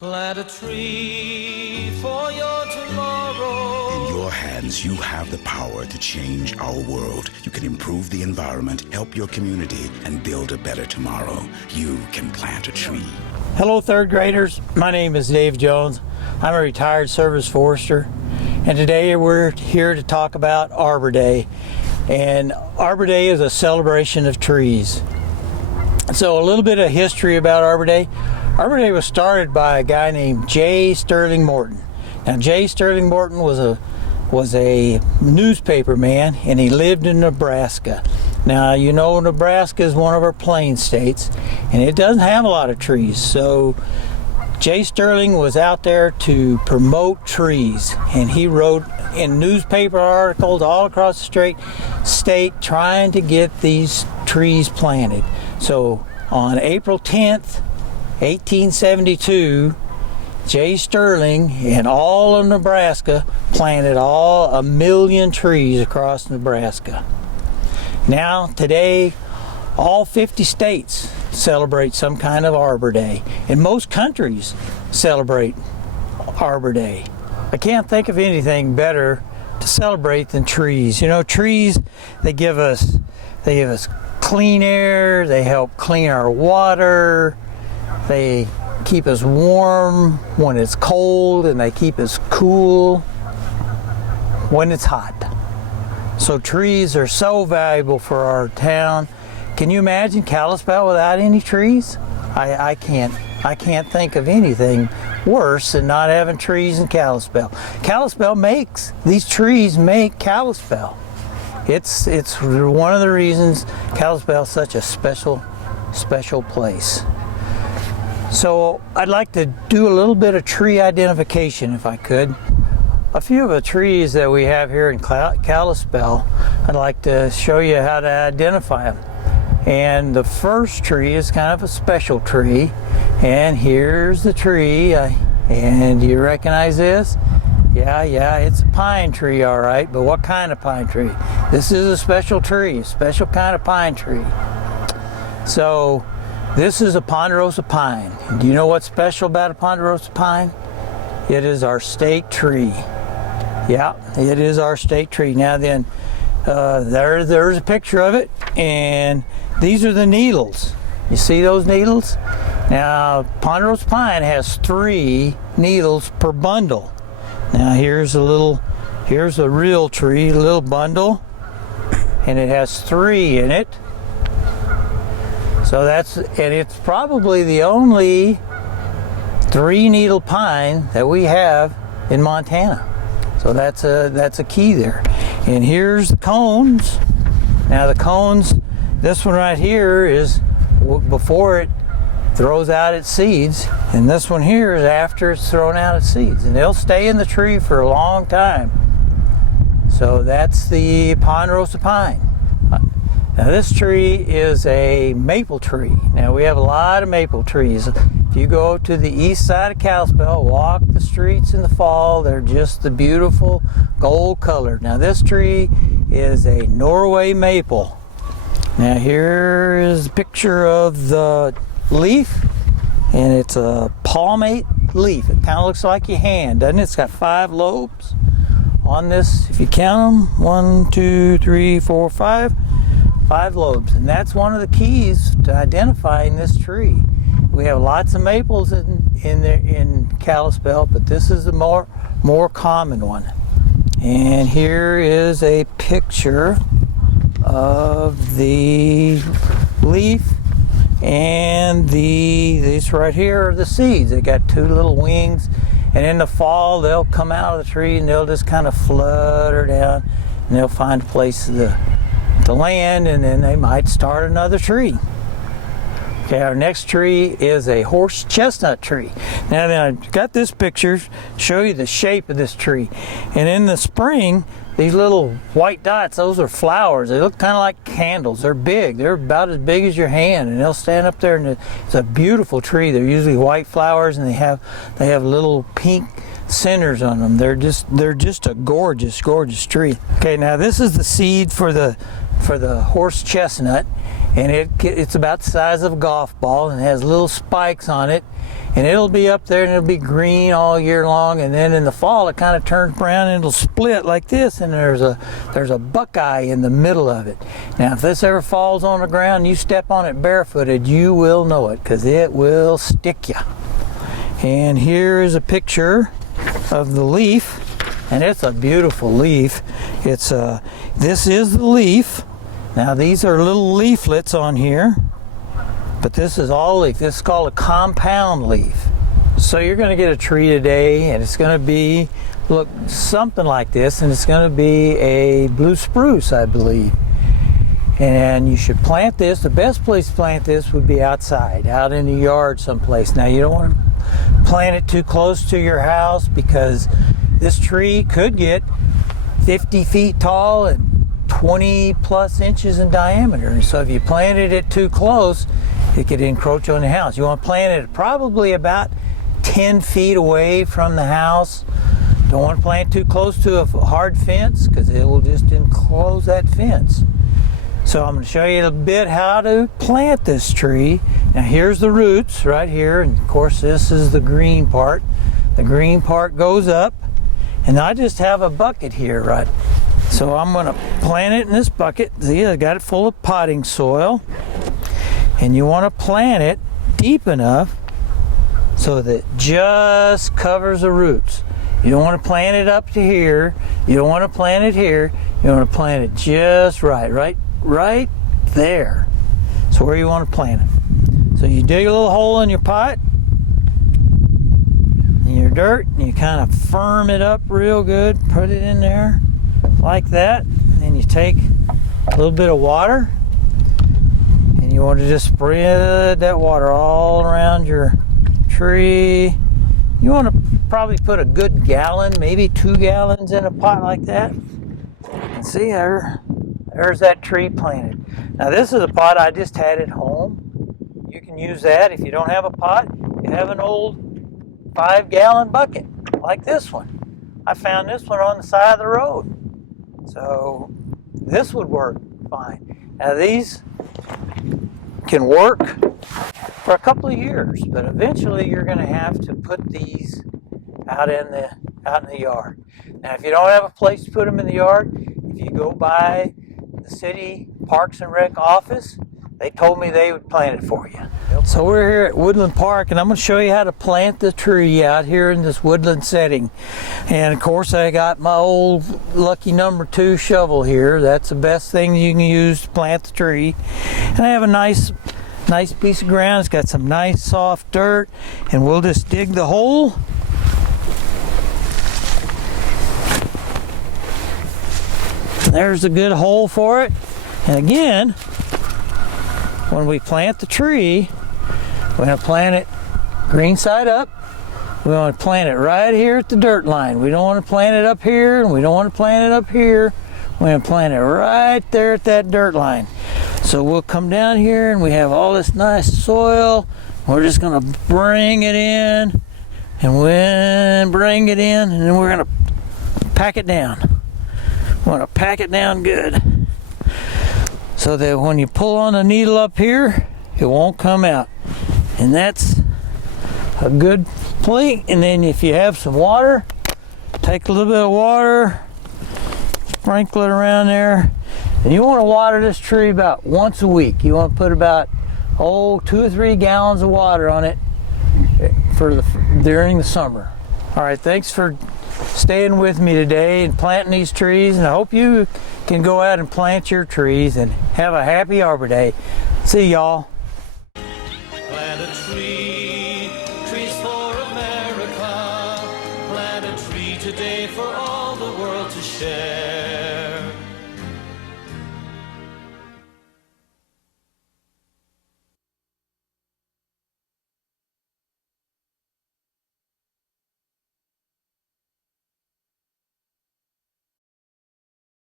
Plant a tree for your tomorrow. In your hands, you have the power to change our world. You can improve the environment, help your community, and build a better tomorrow. You can plant a tree. Hello, third graders. My name is Dave Jones. I'm a retired service forester, and today we're here to talk about Arbor Day. And Arbor Day is a celebration of trees. So a little bit of history about Arbor Day. Arbor Day was started by a guy named J. Sterling Morton. Now, J. Sterling Morton was a newspaper man, and he lived in Nebraska. Now, you know, Nebraska is one of our plain states, and it doesn't have a lot of trees. So J. Sterling was out there to promote trees, and he wrote in newspaper articles all across the state trying to get these trees planted. So on April 10th, 1872, J. Sterling and all of Nebraska planted 1 million trees across Nebraska. Now, today, all 50 states celebrate some kind of Arbor Day, and most countries celebrate Arbor Day. I can't think of anything better to celebrate than trees. You know, trees, they give us clean air, they help clean our water, they keep us warm when it's cold, and they keep us cool when it's hot. So trees are so valuable for our town. Can you imagine Kalispell without any trees? I can't think of anything worse than not having trees in Kalispell. These trees make Kalispell. It's one of the reasons Kalispell is such a special place. So I'd like to do a little bit of tree identification if I could. A few of the trees that we have here in Kalispell, I'd like to show you how to identify them. And the first tree is kind of a special tree. And here's the tree. And do you recognize this? Yeah, it's a pine tree, all right. But what kind of pine tree? This is a special tree, a special kind of pine tree. So this is a ponderosa pine. And do you know what's special about a ponderosa pine? It is our state tree. Yeah, it is our state tree. Now then, there's a picture of it, and these are the needles. You see those needles? Now, ponderosa pine has 3 needles per bundle. Now here's a real tree, a little bundle, and it has 3 in it. So it's probably the only 3-needle pine that we have in Montana. So that's a key there. And here's the cones. Now the cones, this one right here is before it throws out its seeds, and this one here is after it's thrown out its seeds, and they'll stay in the tree for a long time. So that's the ponderosa pine. Now this tree is a maple tree. Now we have a lot of maple trees. If you go to the east side of Kalispell, walk the streets in the fall, they're just the beautiful gold color. Now this tree is a Norway maple. Now here is a picture of the leaf, and it's a palmate leaf. It kind of looks like your hand, doesn't it? It's got 5 lobes on this. If you count them, 1, 2, 3, 4, 5. 5 lobes, and that's one of the keys to identifying this tree. We have lots of maples in Kalispell, but this is the more common one. And here is a picture of the leaf, and these right here are the seeds. They got 2 little wings, and in the fall they'll come out of the tree and they'll just kind of flutter down, and they'll find a place to land, and then they might start another tree. Okay, our next tree is a horse chestnut tree. Now I got this picture to show you the shape of this tree. And in the spring, these little white dots, those are flowers. They look kind of like candles. They're big. They're about as big as your hand, and they'll stand up there, and it's a beautiful tree. They're usually white flowers, and they have little pink centers on them. They're just a gorgeous tree. Okay, now this is the seed for the for the horse chestnut, and it's about the size of a golf ball and has little spikes on it, and it'll be up there and it'll be green all year long, and then in the fall it kind of turns brown and it'll split like this, and there's a buckeye in the middle of it. Now if this ever falls on the ground and you step on it barefooted, you will know it, because it will stick you. And here is a picture of the leaf, and it's a beautiful leaf. This is the leaf. Now these are little leaflets on here, but this is all leaf. This is called a compound leaf. So you're going to get a tree today, and it's going to be, look, something like this, and it's going to be a blue spruce, I believe. And you should plant this. The best place to plant this would be outside, out in the yard someplace. Now you don't want to plant it too close to your house, because this tree could get 50 feet tall and 20 plus inches in diameter. And so if you planted it too close, it could encroach on the house. You want to plant it probably about 10 feet away from the house. Don't want to plant too close to a hard fence, because it will just enclose that fence. So I'm going to show you a bit how to plant this tree. Now here's the roots right here, and of course this is the green part. The green part goes up, and I just have a bucket here, right? So I'm going to plant it in this bucket. See, I got it full of potting soil. And you want to plant it deep enough so that it just covers the roots. You don't want to plant it up to here. You don't want to plant it here. You want to plant it just right there. So where you want to plant it. So you dig a little hole in your pot and your dirt, and you kind of firm it up real good. Put it in there like that. And then you take a little bit of water, and you want to just spread that water all around your tree. You want to probably put a good gallon, maybe 2 gallons in a pot like that. And see, there's that tree planted. Now this is a pot I just had at home. You can use that. If you don't have a pot, you have an old 5-gallon bucket like this one. I found this one on the side of the road. So this would work fine. Now these can work for a couple of years, but eventually you're going to have to put these out in the yard. Now if you don't have a place to put them in the yard, if you go by the city Parks and Rec office, they told me they would plant it for you. So we're here at Woodland Park, and I'm going to show you how to plant the tree out here in this woodland setting. And of course I got my old lucky number 2 shovel here. That's the best thing you can use to plant the tree. And I have a nice piece of ground. It's got some nice soft dirt, and we'll just dig the hole. There's a good hole for it. And again, when we plant the tree, we're going to plant it green side up. We want to plant it right here at the dirt line. We don't want to plant it up here, and we don't want to plant it up here. We're going to plant it right there at that dirt line. So we'll come down here, and we have all this nice soil. We're just going to bring it in, and then bring it in, and then we're going to pack it down. We want to pack it down good, so that when you pull on the needle up here, it won't come out. And that's a good plate. And then if you have some water, take a little bit of water, sprinkle it around there. And you want to water this tree about once a week. You want to put about 2 or 3 gallons of water on it during the summer. All right, thanks for staying with me today and planting these trees, and I hope you can go out and plant your trees and have a happy Arbor Day. See y'all. Plant a tree, trees for America. Plant a tree today for all the world to share.